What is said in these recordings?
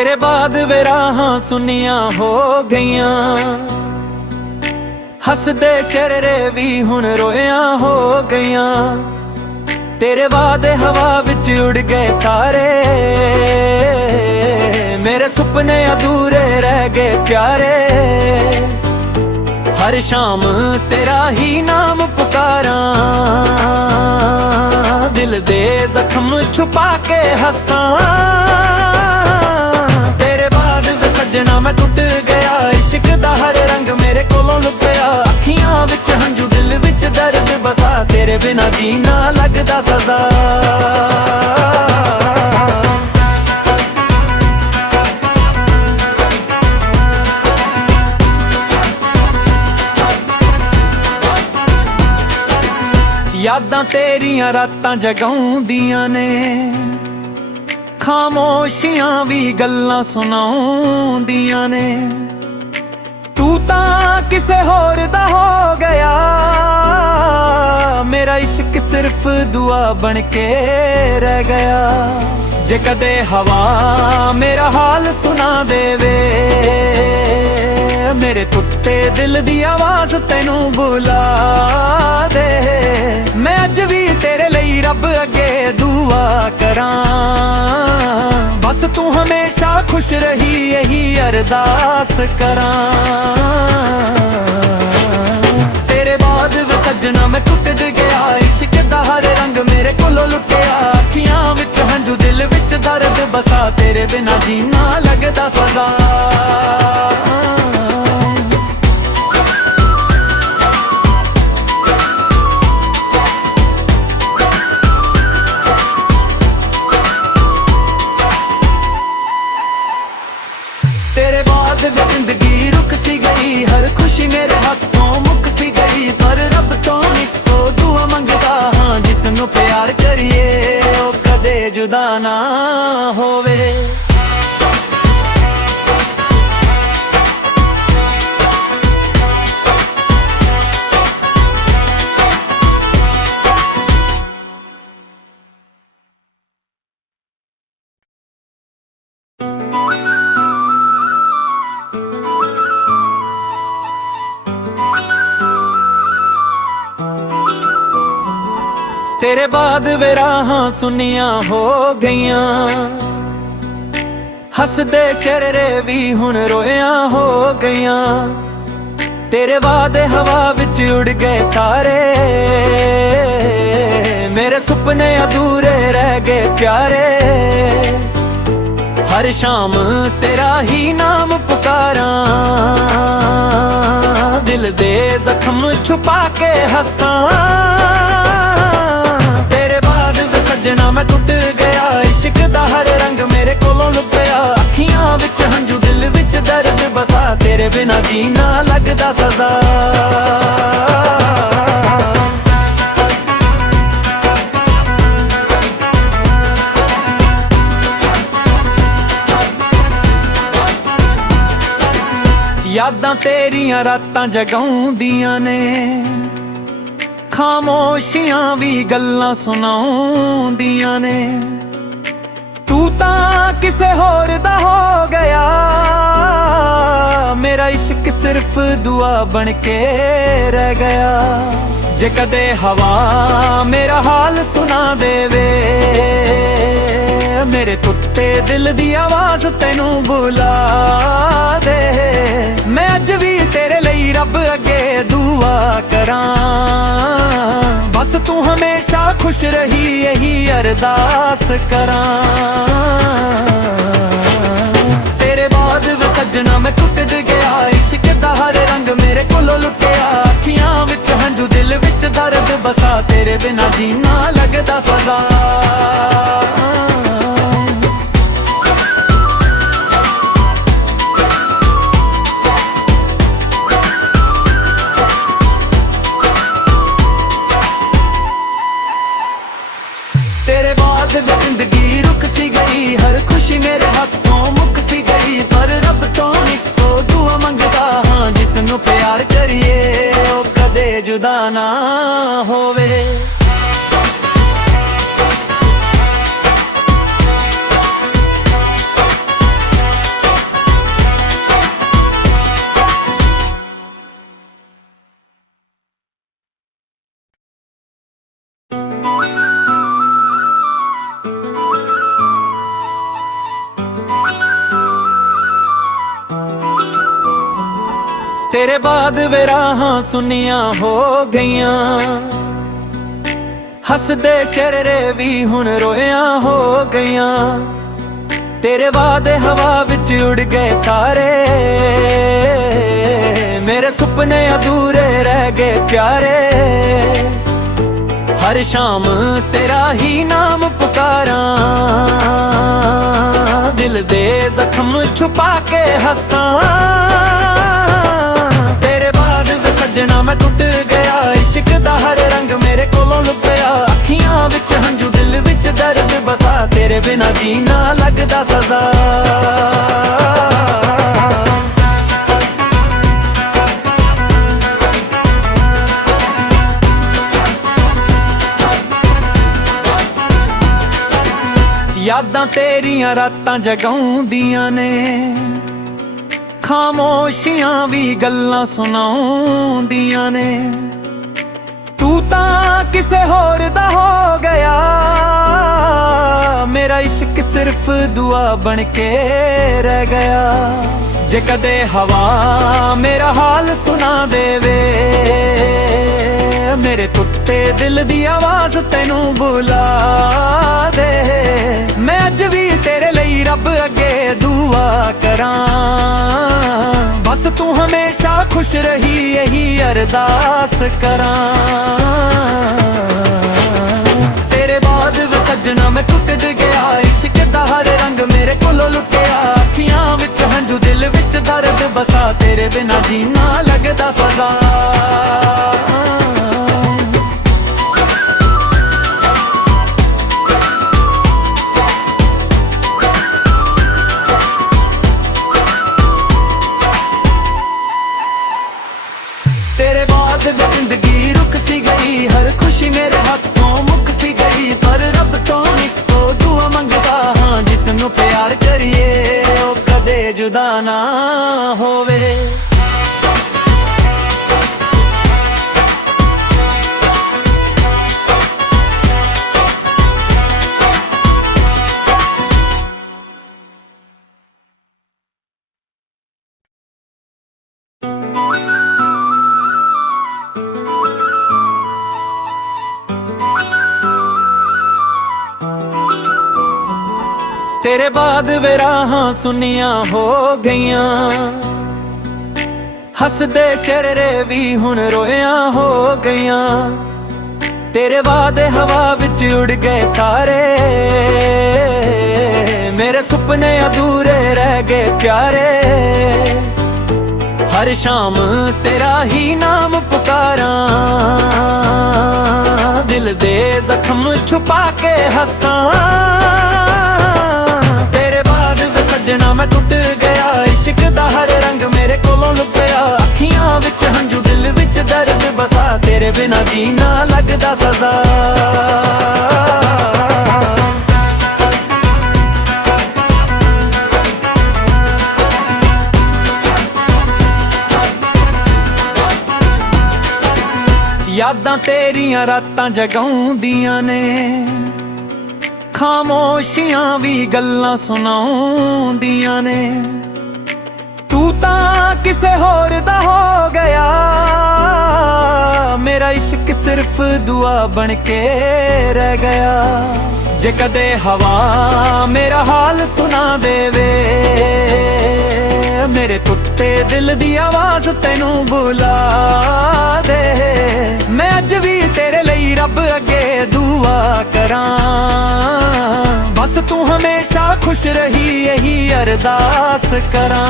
तेरे बाद वे राहां सुनिया हो गईयां, हसदे चेहरे भी हुण रोया हो गईयां। तेरे वादे हवा विच उड़ गए सारे, मेरे सुपने अधूरे रह गए प्यारे। हर शाम तेरा ही नाम पुकारा, दिल दे जख्म छुपा के हंसा। तेरे बाद वे सजना मैं टुट गया, इश्क दा हर रंग मेरे कोलों लुकिया। अखियां विच हंझू दिल विच दर्द बसा, तेरे बिना जीना लगदा सजा। यादां तेरियां रातां जगाउंदियां ने, खामोशियां भी गल्लां सुनाउंदियां ने। तू तां किसे होर दा हो गया, मेरा इश्क सिर्फ दुआ बन के रह गया। जे कदे हवा मेरा हाल सुना देवे, मेरे टुटे दिल दी आवाज तेनू बुला दे। मैं अज भी तेरे लिए रब अगे दुआ करां, बस तू हमेशा खुश रही यही अरदास करां। तेरे बाद वे सजना मैं टुट गया, इश्क दा हर रंग मेरे कोलों लुटिया। अखियां विच हंझू दिल विच दर्द बसा, तेरे बिना जीना लगदा सजा। तेरे बाद जिंदगी रुक सी गई, हर खुशी मेरे हाथों मुक सी गई। पर रब तो इक्को दुआ मंगदा हां, जिसनू प्यार करिए ओ कदे जुदा ना होवे। तेरे बाद वे राहां सुनिया हो गईयां, हसदे चेहरे भी हुण रोया हो गईयां। तेरे वादे हवा विच उड़ गए सारे, मेरे सुपने अधूरे रह गए प्यारे। हर शाम तेरा ही नाम पुकारा, दिल दे जख्म छुपा के हंसा। सजना मैं टुट गया, इश्क दा हर रंग मेरे कोलों लुकिया। अखियां विच हंझू दिल विच दर्द बसा, तेरे बिना जीना लगदा सजा। यादां तेरियां रातां जगाउंदियां ने, खामोशियां भी गल्लां सुनाउंदियां ने। तू तां किसे होर दा हो गया, मेरा इश्क सिर्फ दुआ बन के रह गया। जे कदे हवा मेरा हाल सुना देवे, मेरे टुटे दिल दी आवाज तेनू बुला दे। मैं अज भी तेरे लिए रब अगे दुआ करां, बस तू हमेशा खुश रही यही अरदास करां। तेरे बाद वे सजना मैं टुट गया, इश्क दा हर रंग मेरे कोलों लुकिया। अखियां विच हंझू दिल विच दर्द बसा, तेरे बिना जीना लगदा सजा। तेरे बाद जिंदगी रुक सी गई, हर खुशी मेरे हाथों मुक सी गई। पर रब तो इक्को दुआ मंगदा हां, जिसनू प्यार करिए ओ कदे जुदा ना होवे। तेरे बाद वे राहां सुनियां हो गईयां, हसदे चेहरे भी हुण रोया हो गईयां। तेरे वादे हवा विच उड़ गए सारे, मेरे सुपने अधूरे रह गए प्यारे। हर शाम तेरा ही नाम पुकारा, दिल दे जख्म छुपा के हंसा। तेरे बाद वे सजना मैं टुट गया, इश्क दा हर रंग मेरे कोलों लुकिया। अखियां विच हंझू दिल विच दर्द बसा, तेरे बिना जीना लगदा सजा। यादां तेरियां रातां जगाउंदियां ने, खामोशियां भी गल्लां सुनाउंदियां ने। तू तां किसे होर दा हो गया, मेरा इश्क सिर्फ दुआ बन के रह गया। जे कदे हवा मेरा हाल सुना देवे, मेरे टुटे दिल दी आवाज तैनू बुला दे। मैं अज भी तेरे लिए रब अगे दुआ करां, बस तू हमेशा खुश रही यही अरदास करां। तेरे बाद वे सजना मैं टुट गया, इश्क दा हर रंग मेरे कोलों लुकिया। अखियां विच हंझू दिल विच दर्द बसा, तेरे बिना जीना लगदा सजा। तेरे बाद जिंदगी रुक सी गई, हर खुशी मेरे हाथों मुक सी गई। पर रब तो इक्को दुआ मंगदा हां, जिसनू प्यार करिए ओ कदे जुदा ना होवे। तेरे बाद वे राहां सुनियां हो गईयां, हसदे चेहरे भी हुण रोया हो गईयां। तेरे वादे हवा विच उड़ गए सारे, मेरे सुपने अधूरे रह गए प्यारे। हर शाम तेरा ही नाम पुकारा, दिल दे जख्म छुपा के हंसा। सजना मैं टुट गया, इश्क दा हर रंग मेरे कोलों लुकिया। अखियां विच हंझू दिल विच दर्द बसा, तेरे बिना जीना लगदा सजा। यादां तेरियां रातां जगाउंदियां ने, खामोशियां भी गल्लां सुनाउंदियां ने। तू तां किसे होर दा हो गया, मेरा इश्क सिर्फ दुआ बन के रह गया। जे कदे हवा मेरा हाल सुना देवे, मेरे टुटे दिल दी आवाज तैनू बुला दे। मैं अज भी तेरे लिए रब अगे दुआ करां, बस तू हमेशा खुश रही यही अरदास करां।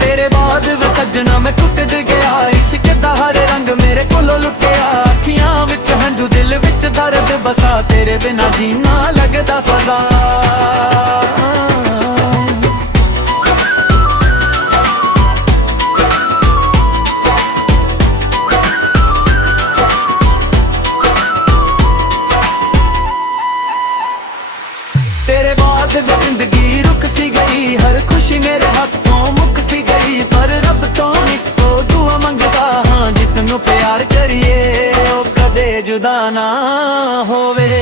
तेरे बाद वे सजना मैं टुट गया, इश्क दा हर रंग मेरे कोलों लुकिया। अखियां विच हंझू दिल विच दर्द बसा, तेरे बिना जीना लगदा सजा। तेरे बाद जिंदगी रुक सी गई, हर खुशी मेरे हाथों मुक सी गई। पर रब तो इक्को दुआ मंगदा हां, जिसनू प्यार करिए ओ कदे जुदा ना होवे।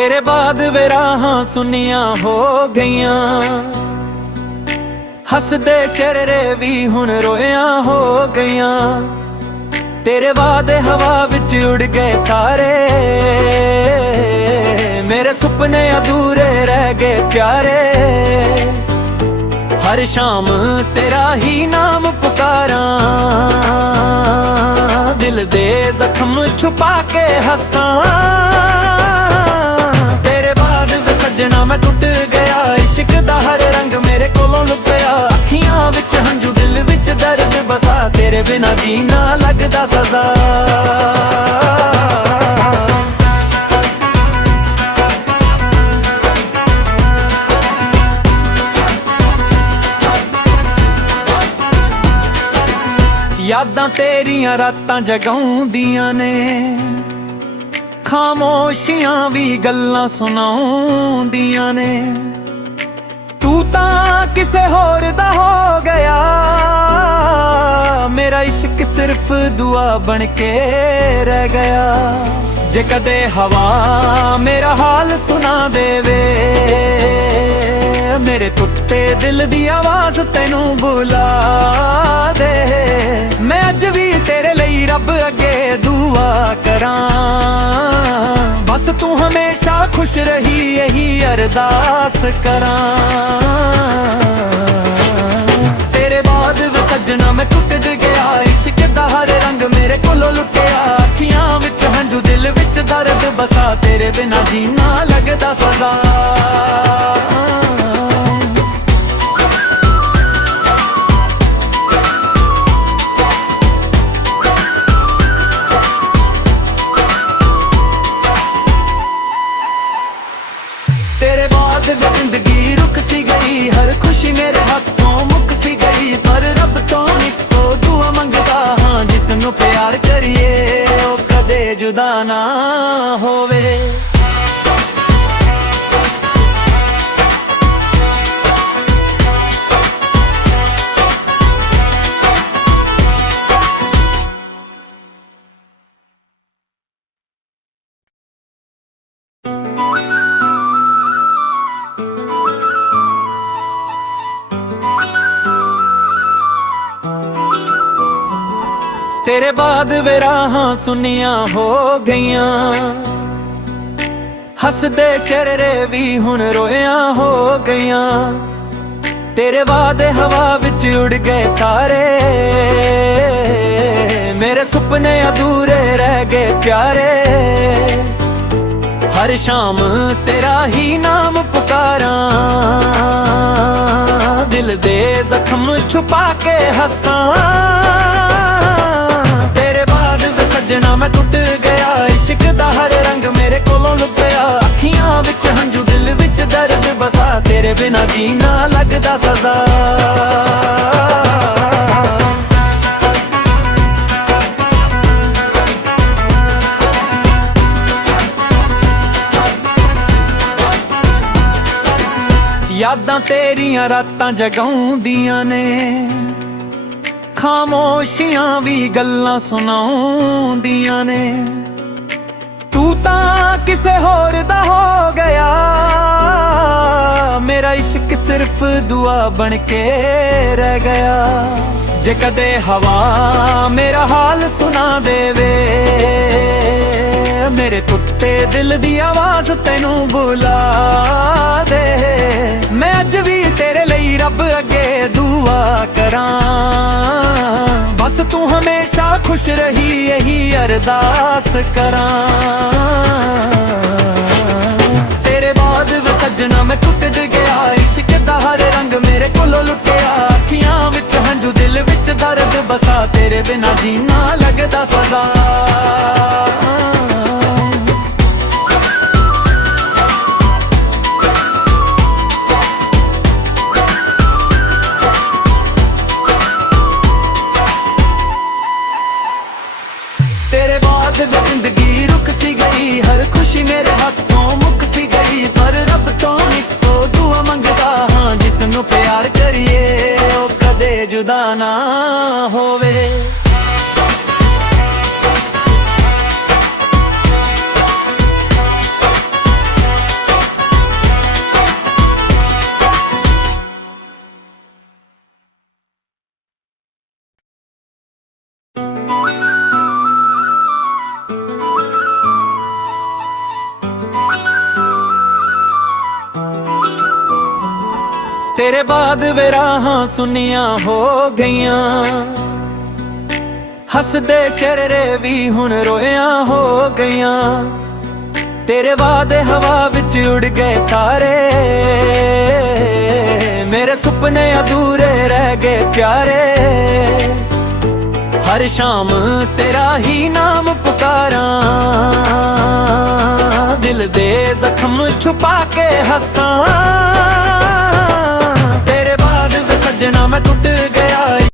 तेरे बाद वे राहां सुनियां हो गईयां, हसदे चेहरे भी हुण रोया हो गईयां। तेरे वादे हवा विच उड़ गए सारे, मेरे सुपने अधूरे रह गए प्यारे। हर शाम तेरा ही नाम पुकारा, दिल दे जख्म छुपा के हंसा। तेरे बाद वे सजना मैं टुट गया, इश्क दा हर रंग मेरे कोलों लुकिया। अखियां विच हंझू दिल विच दर्द बसा, तेरे बिना जीना लगदा सजा। यादां तेरियां रातां जगाउंदियां ने, खामोशियां भी गल्लां सुनाउंदियां ने। तू तां किसे होर दा हो गया, मेरा इश्क सिर्फ दुआ बन के रह गया। जे कदे हवा मेरा हाल सुना देवे, मेरे टुटे दिल दी आवाज तेनू बुला दे। मैं अज भी तेरे लिए रब अगे दुआ करां, बस तू हमेशा खुश रही यही अरदास करां। तेरे बाद वे सजना मैं टुट गया, इश्क दा हर रंग मेरे कोलों लुटिया। अखियां विच हंझू दिल विच दर्द बसा, तेरे बिना जीना लगदा सजा। तेरे बाद जिंदगी रुक सी गई, हर खुशी मेरे हाथों मुक सी गई। पर रब तो निको दुआ मंगदा हां, जिसनू प्यार करिए ओ कदे जुदा ना होवे। तेरे बाद वे राहां सुनियां हो गईयां, हसदे चेहरे भी हुण रोया हो गईयां। तेरे वादे हवा विच उड़ गए सारे, मेरे सुपने अधूरे रह गए प्यारे। हर शाम तेरा ही नाम पुकारा, दिल दे जख्म छुपा के हंसा। सजना मैं टुट गया, इश्क दा हर रंग मेरे कोलों लुकिया। अखियां विच हंझू दिल विच दर्द बसा, तेरे बिना जीना लगदा सजा। यादां तेरियां रातां जगाउंदियां ने, खामोशियां भी गल्लां सुनाउंदियां ने। तू तां किसे होर दा हो गया, मेरा इश्क सिर्फ दुआ बन के रह गया। जे कदे हवा मेरा हाल सुना देवे, मेरे टुटे दिल दी आवाज तेनू बुला दे। मैं अज भी तेरे लिए रब अगे दुआ करां, बस तू हमेशा खुश रही यही अरदास करां। तेरे बाद वे सजना मैं टुट गया, इश्क दा हर रंग मेरे कोलों लुटिया। अखियां विच हंझू दिल विच दर्द बसा, तेरे बिना जीना लगदा सजा। तेरे बाद जिंदगी रुक सी गई, हर खुशी मेरे हाथों मुक सी गई। पर रब तो निको दुआ मंगदा हां, जिसनू प्यार करिए ओ कदे जुदा ना होवे। तेरे बाद वे राहां सुनिया हो गईयां, हसदे चेहरे भी हुण रोया हो गईयां। तेरे वादे हवा विच उड़ गए सारे, मेरे सुपने अधूरे रह गए प्यारे। हर शाम तेरा ही नाम पुकारा, दिल दे जख्म छुपा के हंसां।